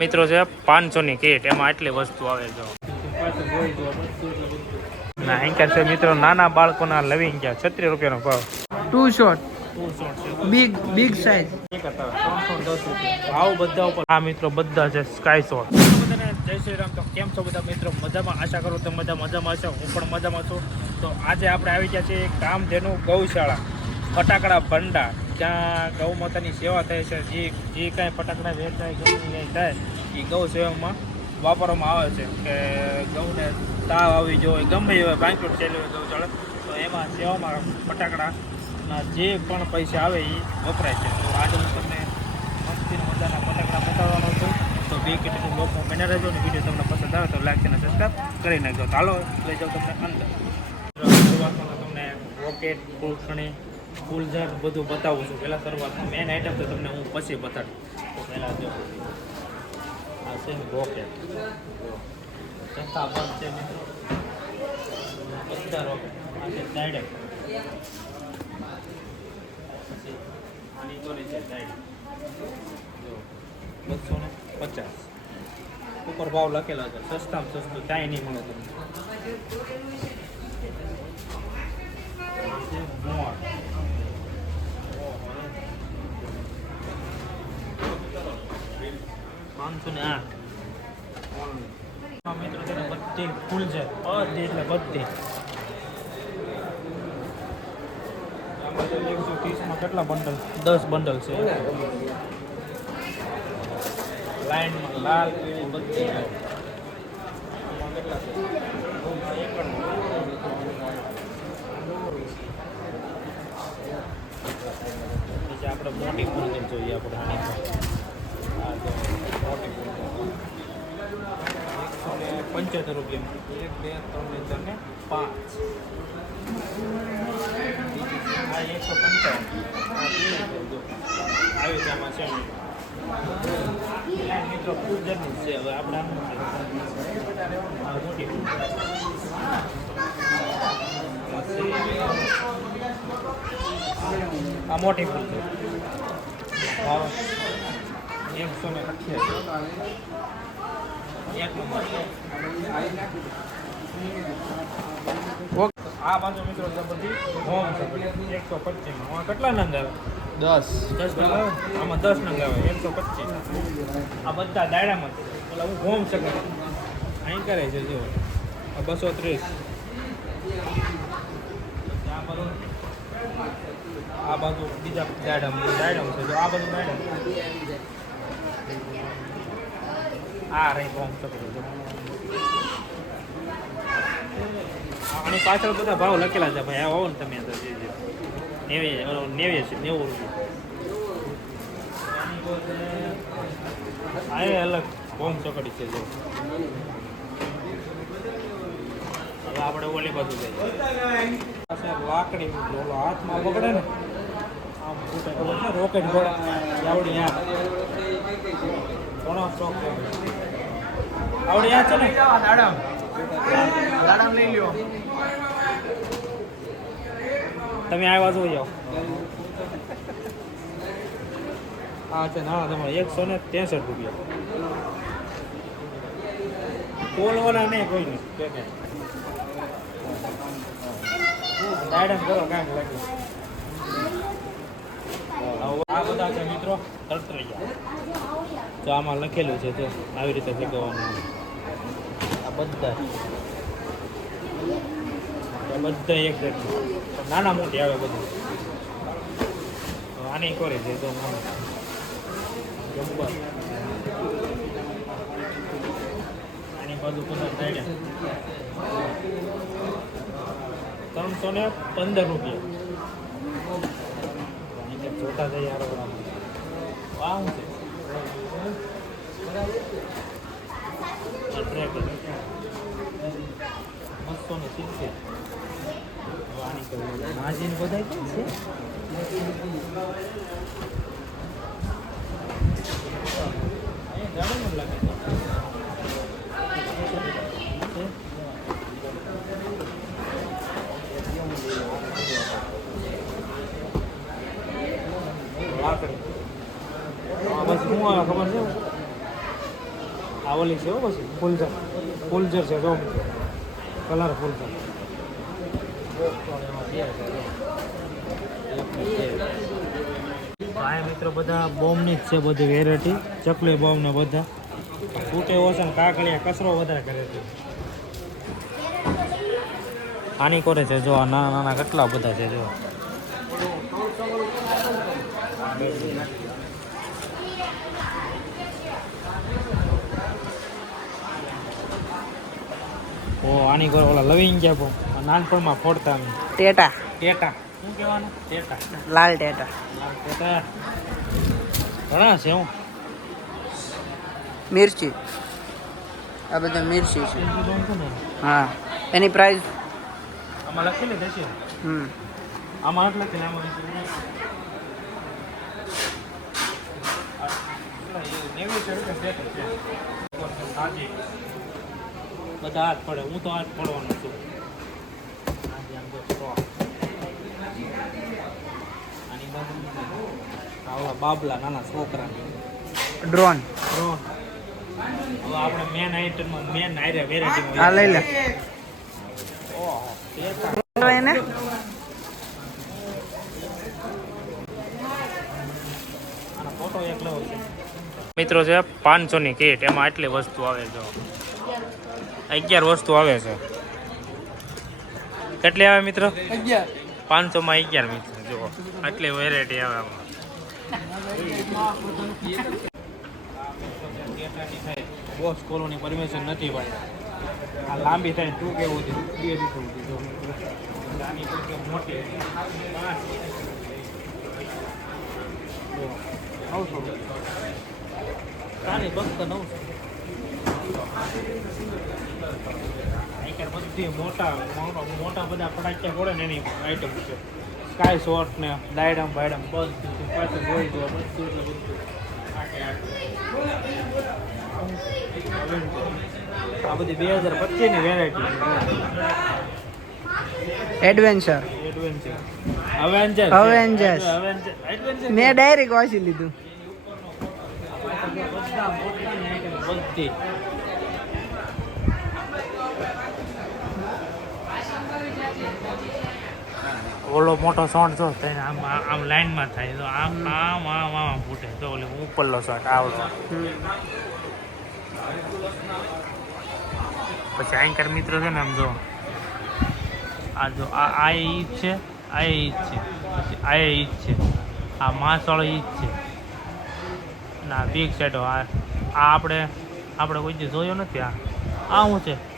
મિત્રો છે પાંચસો ની કીટ. એમાં આટલી વસ્તુ આવે જો ના એન્કર છે મિત્રો. નાના બાળકોના લવિંગ ગયા છત્રીસ રૂપિયાનો ભાવ. Two shot big big size ભાવ બધા ઉપર. આ મિત્રો બધા છે સ્કાય શોટ જય શ્રી રામ. તો કેમ છો બધા? મિત્રો મજામાં? આશા કરું તો મજા મજામાં છે હું પણ મજામાં છું. તો આજે આપણે આવી ગયા છીએ કામધેનુ ગૌશાળા ફટાકડા ભંડાર. જ્યાં ગૌ માતાની સેવા થાય છે, જે જે કાંઈ ફટાકડા વેચાય ગમે થાય, એ ગૌ સેવામાં વાપરવામાં આવે છે. કે ગૌને તાવ આવી જોઈએ ગમે એવા બાંકુટ ચાલ્યું હોય ગૌ ચડે તો એમાં સેવામાં ફટાકડાના જે પણ પૈસા આવે એ વપરાય છે. તો આજે હું તમને મસ્તીના મજાના ફટાકડા બતાવવાનો છું. તો બે કેટલી લોકમાં બને રહેજો અને વીડિયો તમને પસંદ આવે તો લાઈક અને સબસ્ક્રાઈબ કરી નાખજો. ચાલો લઈ જાઓ તમને અંદર. તમને રોકેટ ફૂલખણી ફૂલઝાર બધું બતાવું છું. પહેલાં શરૂઆતમાં મેન આઈટમ તો તમને હું પછી બતાડું પહેલાં જો. આ છે રોકેટ ચસ્તા પણ છે મિત્રો. બધા રોકેટ આ છે ગોળી છે જો બસો ને પચાસ. ઉપર ભાવ લખેલા છે. સસ્તામાં સસ્તું કાંઈ નહીં મળે તમને. મોર. પાંચસો ને આઠ મિત્રો બધી ફૂલ છે બધી એટલે બધી એકસો ત્રીસમાં કેટલા બંડલ દસ બંડલ છે લાઈનમાં લાલ બધી આપણે મોટી પૂંજન જોઈએ આપણે પંચોતેર રૂપિયા. એક, બે, ત્રણ ને પાંચ. આ એકસો પંચાવન. આવી છે. મિત્રો પૂજનનું છે. હવે આપણે આ મોટી ફૂલ છે. એકસો ને આ બાજુ મિત્રો છે બધી એકસો પચીસ કેટલા નંગ આવે દસ દસ નંગ આમાં દસ નંગ આવે એકસો પચીસ આ બધા દાયરામાં છે હું હોમ છે અહીં કરે છે જો આ બસો ત્રીસ આ બાજુ બીજા દાડમ દાડમ છે. જો આ બધું દાડમ આ રહી જો. આની પાછળ બધા ભાવ લખેલા છે ભાઈ, આવો ને તમે અંદર જે નેવી નેવી છે, નેવું રૂપિયા. આ અલગ હોમ ચોકડી છે, જો. હવે આપણે ઓલી બાજુ જઈએ. લાકડી, ઓલો હાથમાં પકડે ને. રોકેટ ઘોડા આવડી આ ઘણો શોખ આવડી આ છે ને? દાડમ દાડમ લઈ લ્યો. તમે આવ્યા જોઈ જાઓ. આ છે ના. તમારે એકસો ને ત્રેસઠ રૂપિયા. બોલવાના નહીં કોઈ નહીં. દાડમ કરો કાંઈક લાગે આ બધા છે મિત્રો, તરતરિયા. તો આમાં લખેલું છે જો આવી રીતે ફેંકવાનું આ બધા. બધા એક નાના મોટી આવે બધું. તો આની કરે છે તો જબ્બર. આની બાજુ પંદર ત્રણસો ને પંદર રૂપિયા. જોતા જઈએ વાહ છે. બસો ને સિત્તેર માજીને બધા છે. અહીંયા ગાડીમાં લાગે છે. લાકડી આ બસ શું આવે ખબર છે? આ ઓલી છે પછી, ફૂલઝર. ફૂલઝર છે, જો. કલર ફૂલઝર. ભાઈ મિત્રો, બધા બોમ્બની જ છે બધી વેરાયટી ચકલી બોમ્બ ને બધા. તૂટે ઓછા ને કાકડિયા કચરો વધારે કરે છે. પાણી કરે છે, જો નાના નાના કેટલા બધા છે, જો. ઓ આની ઘર ઓલા લવિંગ ગયા બહુ નાનપણમાં ફોડતા અમે ટેટા. ટેટા. શું કહેવાનું? ટેટા. લાલ ટેટા. ટેટા. ઘણા છે હું. મિર્ચી. આ બધા મિર્ચી છે. હા. એની પ્રાઇસ આમાં લખેલી થશે હમ. આમાં આટલા કે આમાં નેવી છે. બધા હાથ પડે. હું તો હાથ પડવાનો છું. બાબલા નાના છોકરા ડ્રોન ડ્રોન હવે આપણે મેન આઈટમમાં મેન આઈરે વેરાયટી આ લઈ લે. ઓહો. એને? ફોટો એક લેવો છે. મિત્રો છે પાંચસો ની કીટ એમાં આટલી વસ્તુ આવે છે. અગિયાર વસ્તુ આવે છે. કેટલી આવે મિત્રો? પાંચસો માં અગિયાર મિત્રો જુઓ. આટલી વેરાયટી આવે આમાં. બોસ કોલોની પરમિશન નથી ભાઈ. આ લાંબી થાય તું કેવું છે? બે દીધું જો. નાની કરકે મોટી. નવસો ફક્ત નવસો. અહીંયા બધી મોટા મોટા મોટા બધા ફટાક્યા પડે ને એની આઈટમ છે. સ્કાય શોટ ને ડાયડમ બાયડમ બધું પાછળ જોઈ જો બધું એટલે બધું આટે આટે. આ બધી બે હજાર પચીસની વેરાયટી એડવેન્ચર મેં ડાયરેક્ટ વાંચી લીધું. બધી. ઓલો મોટો શોટ જો થઈને આમ આમ લાઈનમાં થાય. તો આમ આમ આમ આમ ફૂટે. તો ઓલી ઉપરલો શોટ આવડો પછી એન્કર મિત્ર છે ને આમ જો. આ જો, આ આ એ ઈ છે, આ ઈજ છે. પછી આ ઈજ છે. આ માસવાળો ઈજ છે. ના બિગ સેટો આ આ આપણે આપણે કોઈ જોયો નથી આ. આ શું છે?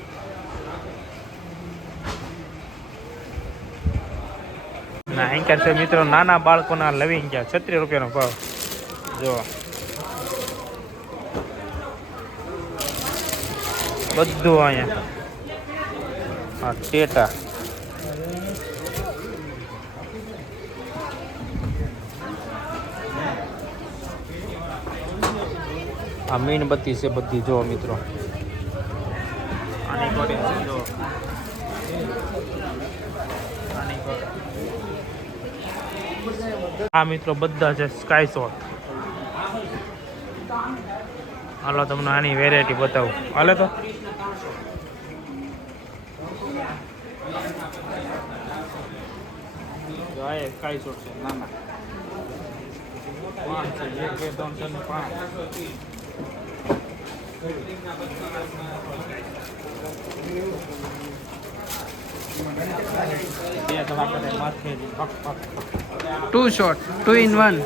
ના અહીંયા છે મિત્રો, નાના બાળકોના લવિંગ ગયા છત્રીસ રૂપિયાનો ભાવ. જો. બધું અહીંયા. હા ટેટા. આ મીણબત્તી છે બધી, જો મિત્રો આની કોડી. આ મિત્રો બધા છે સ્કાય શોટ હાલો, તમને આની વેરાયટી બતાવું. હાલે તો? સ્કાય શોટ છે, નાના. પાંચ છે, એક, બે, ત્રણ છે ને પાંચ. Two shot two in one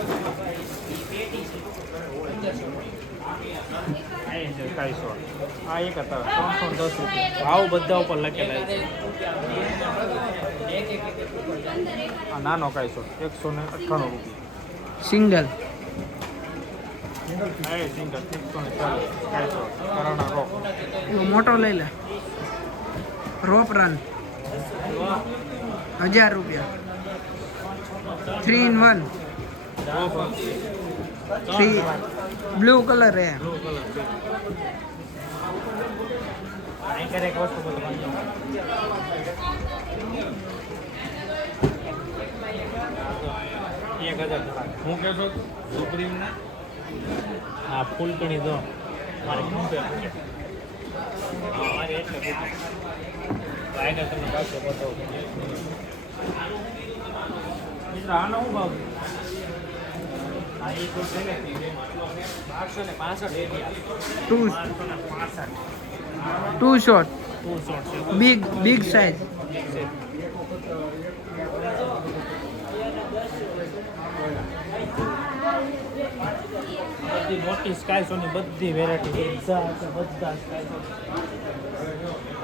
આ એક હતા ત્રણસો દસ રૂપિયા ભાવ બધા ઉપર લખેલા છે. આ નાનો કાય શોટ એકસો ને અઠ્ઠાણું રૂપિયા. સિંગલ મોટો લઈ લે. રોપ રન હજાર રૂપિયા. Three in one three blue colour હે. કલર છે અહીં કરે એક હજાર હું કહેશો સુપ્રીમ ને હા ફૂલકણી દો મારે ખૂંપે ખૂંપે. હા મારે એટલે ખૂંપે. તો આગળ તમને પાછો બતાવું. મિત્રો આનો શું ભાવ આ એક તો છે ને બારસો ને પાસઠ એરિયા ટુ બારસો ને પાસઠ. ટુ શોટ ટુ છે. બિગ બિગ સાઇઝ બધી મોટી સ્કાયસોની બધી વેરાયટી બધા બધા સ્કાયસો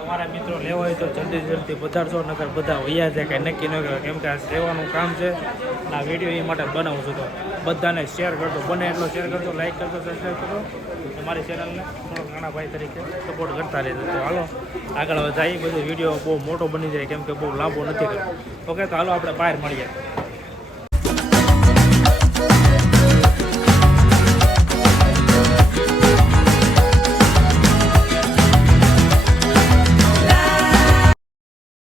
તમારા મિત્રો લેવા હોય તો જલ્દી જલ્દી પધારશો નગર બધા વૈયા છે કે નક્કી ન કહેવાય કેમ કે આ સેવાનું કામ છે આ વીડિયો એ માટે બનાવું છું તો બધાને શેર કરજો. બને એટલો શેર કરજો લાઈક કરજો સબસ્ક્રાઈબ કરજો. તમારી ચેનલને થોડો નાણાભાઈ તરીકે સપોર્ટ કરતા રહેજો. તો હાલો, આગળ જાય બધો વીડિયો બહુ મોટો બની જાય, કેમ કે બહુ લાંબો નથી કરતો ઓકે તો હાલો, આપણે બહાર મળીએ.